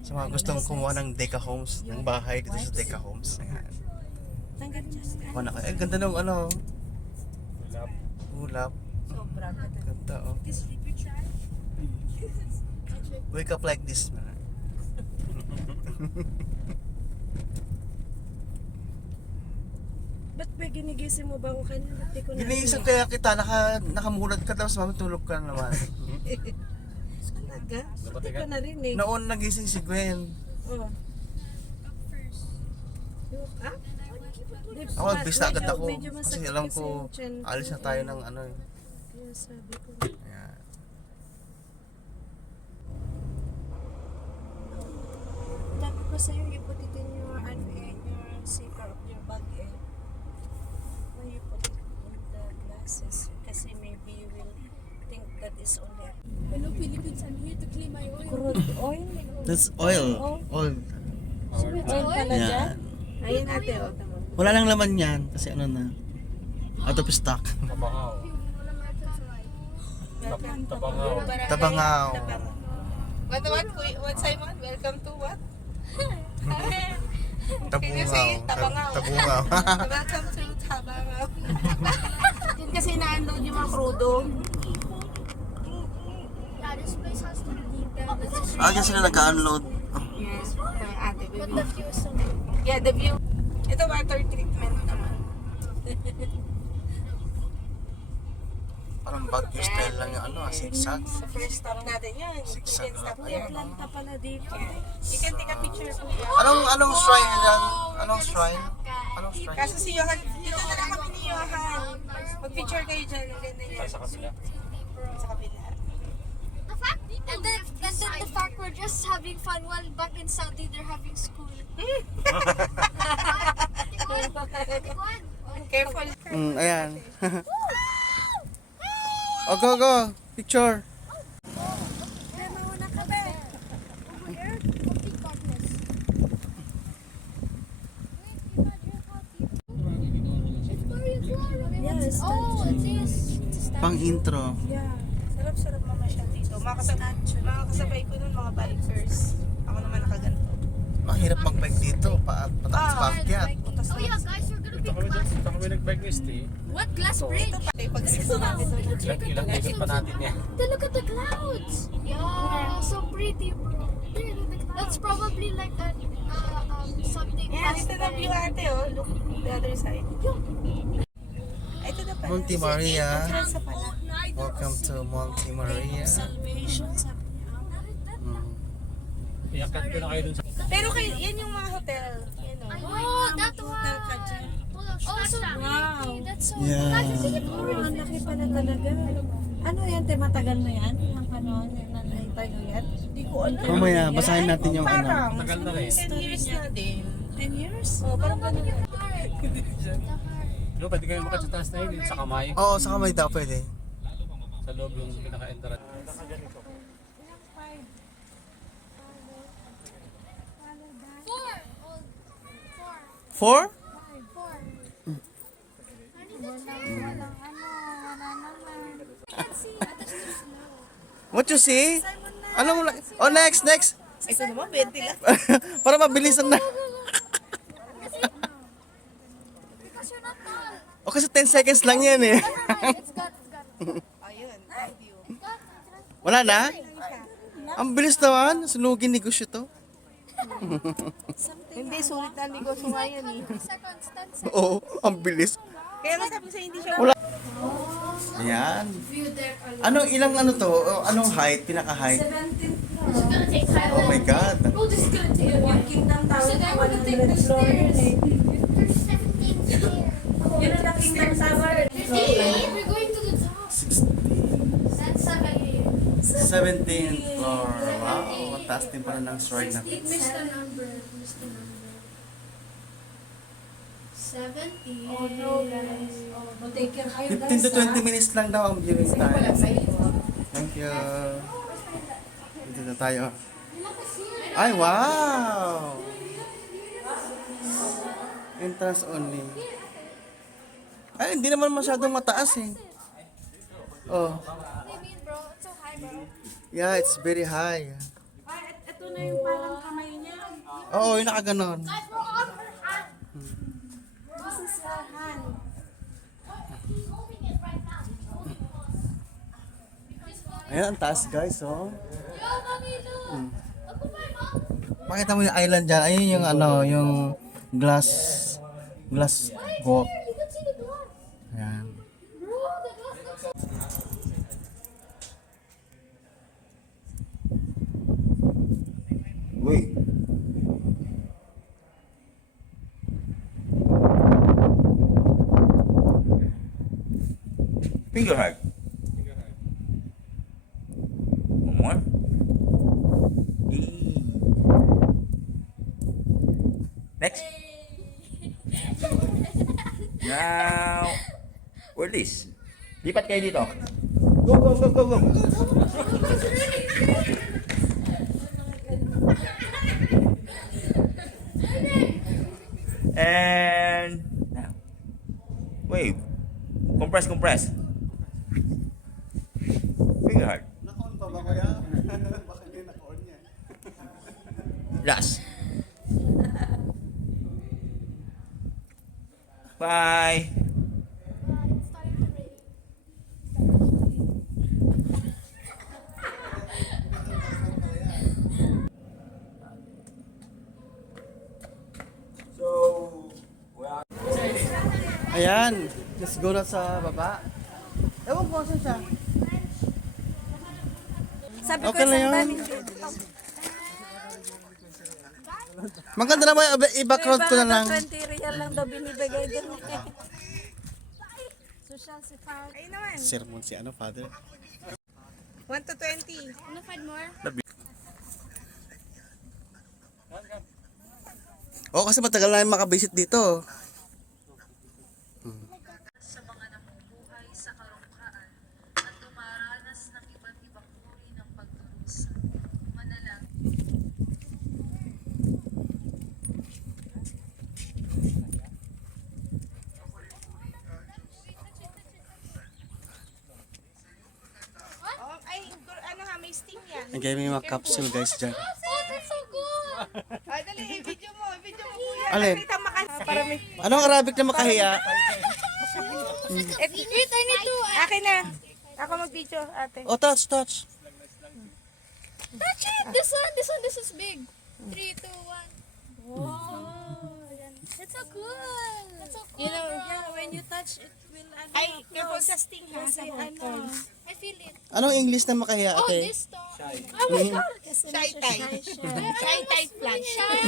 Sa mga gustong kumuha ng Deca Homes, ng bahay dito sa Deca Homes. Ayan. Kuha na kayo. Ang ganda ng ano. Ulap. Sobra. Ganda oh. Wake up like this man. Ba't ba ginigising mo ba ako kanina? Ba't di ko na... Giniisip kaya kita, nakamulat ka tapos mami tulog ka na naman. Talaga? Ba't di ko narinig? Noon nagising si Gwen. Oh. Ah? Ako nagbista agad ako. Medyo Kasi masakit alam kasi ko, yung tiyan ko. alis na tayo ng ano eh. Kaya sabi ko. Ayan. Dapat pa sa'yo, you put it in your, ano eh, your zipper of your bag eh. Why you put it in the glasses? Kasi maybe you will think that is only a Hello Philippines, I'm here to clean my oil. crude oil. That's oil. Oil. Sweet oil pala dyan. Yan. Ayun natin, o. Tama. Wala lang laman yan kasi ano na. Out of stock. Tabangaw. What Simon? Welcome to what? Can you Tabungaw. say Tabangaw? Tabungaw. Welcome to Tabangaw. Yun kasi na-unload yung mga crudo. Yeah, this place has to be deep down. Diyan sila nag-unload. Yes, ate But baby. the view is so beautiful. Yeah, the view. Ito water treatment naman. Parang Baguio style lang yung ano, zigzag. Sa first stop natin yun. You Zigzag. can stop May there. planta pala dito. You can take a picture. Anong shrine yan? Anong shrine? Anong shrine? Kaso si Johan, dito na lang kami ni Johan. Mag-picture kayo dyan. Ang ganda niya. Sa kabila. Sa kabila. And then the fact we're just having fun while back in Saudi they're having school. Careful. Ayan. Oh, go, go. Picture. Mauna ka ba? Over here, complete darkness. Victoria Flora. Yes. Oh, it is. Pang intro. Yeah. Sarap-sarap naman siya dito. Makakasabay ko nun mga bikers. Ako naman nakaganto. Mahirap mag-bike dito. Pataas paakyat. Oh yeah, guys, we're gonna be class. Dito kami nag-bike ni Steve. What glass bridge? Pati pag dito natin. Ilang ikot pa natin yan. Then look at the clouds. Yeah, so pretty, bro. That's probably like a something. Yeah, ito na view ate oh. Look the other side. Ito na pala. Monte Maria. Sa pala. Welcome to Monte Maria. Salvation, sabi niya. Iyakat ko na kayo dun sa... Pero kayo, yan yung mga hotel. Yan oh. Oh, that Hotel ka one. dyan. Oh, so pretty. That's so. Yeah. That's it. Oh, ang laki pala talaga. Ano yan, te? Matagal na yan? Ang panahon na naitayo yan? Hindi ko on. Mamaya, basahin natin yung ano. Parang, Tagal na rin. 10 years na din. 10 years? Oh, parang ganun. Yo, pwede kayo makita sa taas na yun, sa kamay. Oo, sa kamay daw pwede. Sa loob yung pinaka-entrance. Four. Oh, four. Four? Four. What you see? Anong... Oh, next, next. Ito naman, 20 lang. Para mabilisan na. Because you're not tall. O kasi 10 seconds lang yan eh. Never mind. It's got. Ayun, thank you. Wala na? Ang bilis naman. Sunugin negosyo to. Hindi, sulit na negosyo nga yan eh. Seconds. 10 seconds. Oo, ang bilis. Kaya nga sabi ko sa'yo, hindi siya... Ayan. View there. Anong ilang ano to? O, anong height? Pinaka-height? 17 It's gonna take time. Oh my God. Oh, this is gonna take a while. Kingdom Tower So na then we're gonna take 100 the floor yun stairs. eh. There's 17 stairs. Yun ang Kingdom Tower. 58. We're going to the top. 16. That's 7. 17th floor. Wow, mataas din pala ng sword na. Missed the number. 70. Oh no, guys. Oh, take care kayo 15 to guys, 20 minutes lang daw ang viewing time. Thank you. Dito na tayo. Ay, wow! Entrance only. Ay, hindi naman masyadong mataas eh. Oh, What do you mean, bro? It's so high, bro. yeah, it's very high. Ito na yung parang kamay Oo, yung nakaganon. Guys, we're on her hand. This is your hand. He's holding it right now. Ayan, ang taas guys, oh. Yo, mommy, look. Look at my mom. Pakita mo yung island dyan. Ayun yung ano, yung glass walk. You can see the door. Ayan. Bro, the glass looks so... Wait. Finger hug. One more. Eee. Next. Now, where this? Lipat kayo dito. Go, go, go, go, go. And now, wave. Compress, compress. Finger hug. Naka-on pa ba kuya? Baka hindi naka-on niya. Last. Bye. It's starting to rain. Ayan, let's go na sa baba. Ewan ko saan siya. Sabi Okay ko lang isang yun. time. Maganda naman, i-background ko na lang. 20 real lang daw binibigay din. Social si Far. Ayun naman. Sermon si ano, father. 1 to 20. Wanna find more? Oo, kasi matagal na yung makabisit dito. Sa mga namumuhay sa karungkaan at dumaranas ng iba't ibang uri ng pagdurusa. Manalangin. Oh, ay, ano ha, may sting yan. Nagay may mga capsule guys dyan. Oh, that's so good. Ay, dali, i-video mo kuya. Alin? Nakita para may... Anong Arabic na makahiya? Wait, I need to... Akin na. Ako mag-video, ate. Oh, touch. Touch it! This is big. 3, 2, 1. Wow. That's so cool. That's so cool. You know, yeah, when you touch it will ano, Ay, careful sa sting ha. Sa ano. I feel it. Anong English na makahiya, Oh, ate? this stuff. Oh my god. Shy type. Shy type plant. Shy.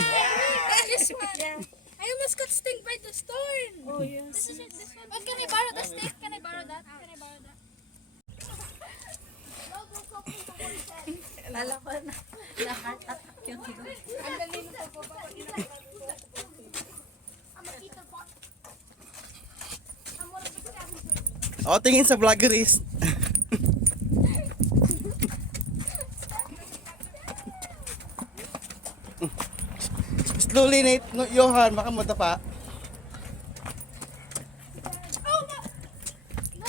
This one. I almost got stung by the storm. Oh, yes. This is it. This one. Oh, can I borrow the stick? Can I borrow that? Can I borrow that? Lala ko na heart attack yung I'm gonna eat the pot. I'm one of the scavengers. Oh, tingin sa vloggerist. Slowly, Nate. No, Johan, baka madapa.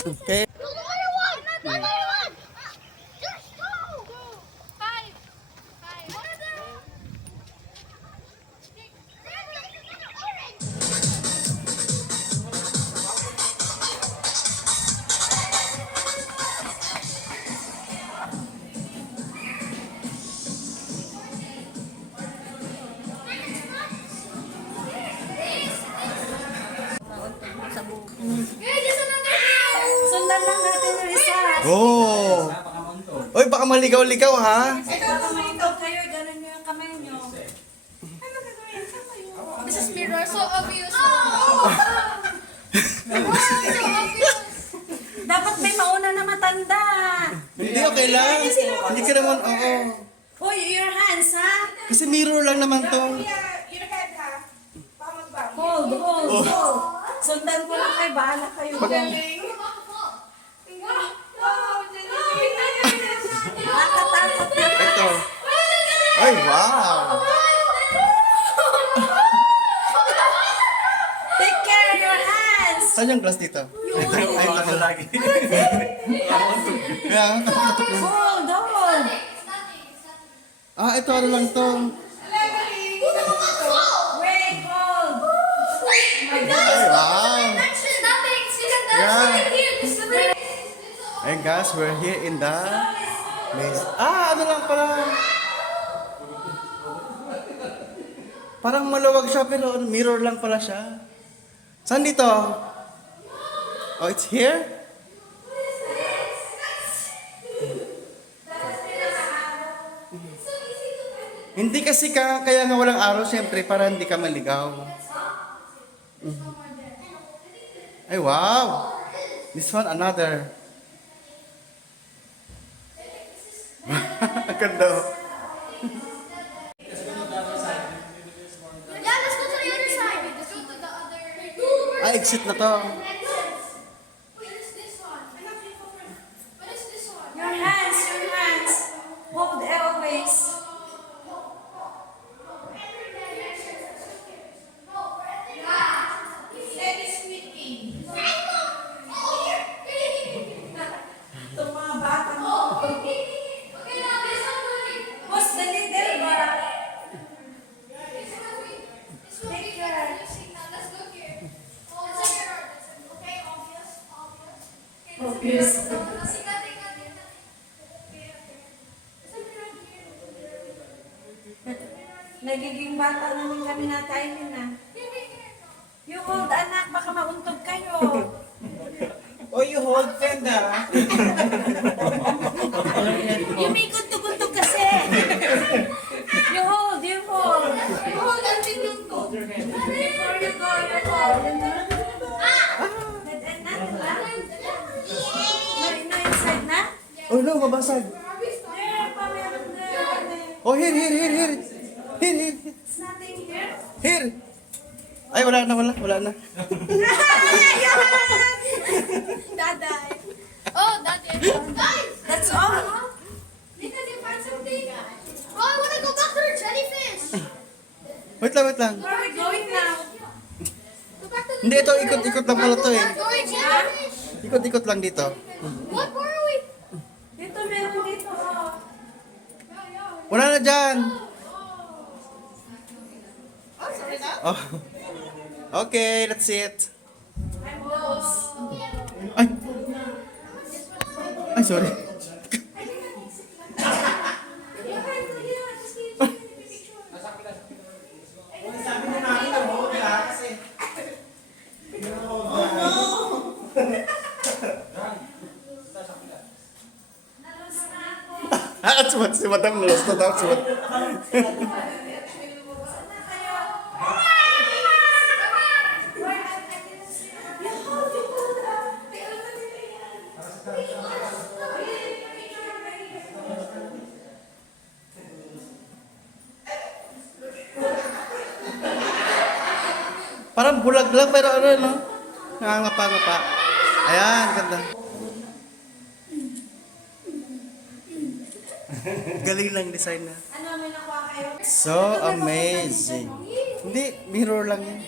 Okay. Another one! Another one! Just go! 5. What are there? Orange! Hey, there's another house! Sundan lang natin yung isa. Oh. Oy, baka maligaw-ligaw ha. Baka malitaw kayo, ganun nyo yung kamay nyo. This is mirror, so obvious. So obvious. Dapat may mauna na matanda. Hindi, okay lang. Hindi ka naman, oo. Uy, your hands, ha? Kasi mirror lang naman to. Your head ha. Baka magbago. Hold. Sundan ko lang kayo, bahala kayo dyan. Nakatakot na. Ito. Ay, wow. Take care of your hands. Saan yung glass dito? Ay, ito lagi. Hold. Ah, ito ano lang to. Yeah. Hey guys, we're here in the maze. Ah, ano lang pala. Parang maluwag siya pero mirror lang pala siya. Saan dito? Oh, it's here? Hindi kasi kaya nga walang araw, siyempre, para hindi ka maligaw. Ay, wow! This one, another. Ang ganda. Yeah, let's go to the other side. Let's go to the other. Ah, exit na to. What is this one? What is this one? Your hands, your hands. Hold always. Itong mga bata mo. Okay, now this one. Who's the leader ba? This one. Take care. Let's look here. Oh, it's like your okay, obvious. Obvious. Nagiging bata naman kami na tayo na. You hold anak, baka mauntog kayo. Oh, you hold tenda. You may guntog-guntog kasi. You hold, you hold. You hold until you go. Before you go, you hold. Dead end na, diba? No inside na? Oh no, mabasag. There, pa meron there. Oh, here. Here. It's nothing here. Here. Ay, wala na. Daday. Oh, that is. Guys! That's all. Because you find something. Oh, I want to go back to the jellyfish. Wait lang. Where are we going now? Go back to the Hindi, ito, ikot-ikot lang pala to eh. Going jellyfish. Ikot-ikot lang dito. What were we? Dito, meron dito. Oh. Wala na dyan. Oh. Okay, that's it. Ay. Ay, sorry. Ah, si Madam lost na daw. Parang bulag lang pero ano no? Nangangapa-ngapa. Ayan, ganda. Galing lang design na. Ano, may nakuha kayo? So amazing. Hindi, mirror lang yan.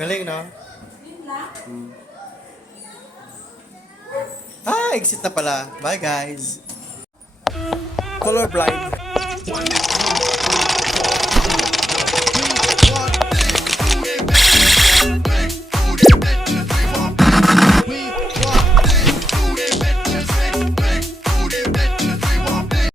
Galing, no? Yun lang? Ah, exit na pala. Bye, guys. Colorblind.